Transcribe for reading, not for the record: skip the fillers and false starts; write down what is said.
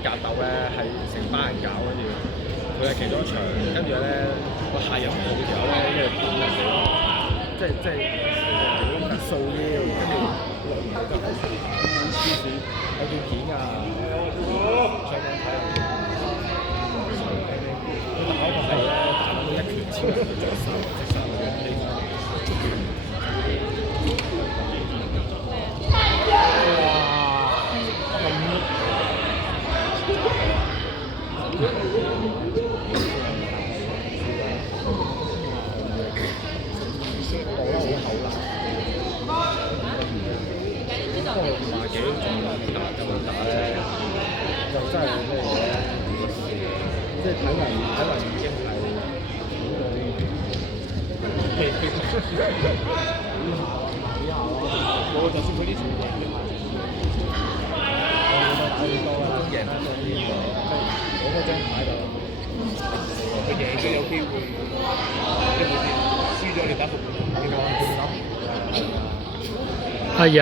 啲格鬥咧係成班人搞，跟住佢係其中一場，跟住咧個客人嚟嘅時候咧，跟住點人哋，即係掃腰，跟住落唔到就係黐線，有段片㗎，上網睇下。佢打嗰個係咧，打到一拳超人嘅左手，即手嘅地方。即係體能已經係未必以下咯。我就算佢啲全部贏嘅，我覺得打幾多啊？贏得多啲喎。我嗰張牌就佢贏咗有機會，一會輸咗你打服。哎呀！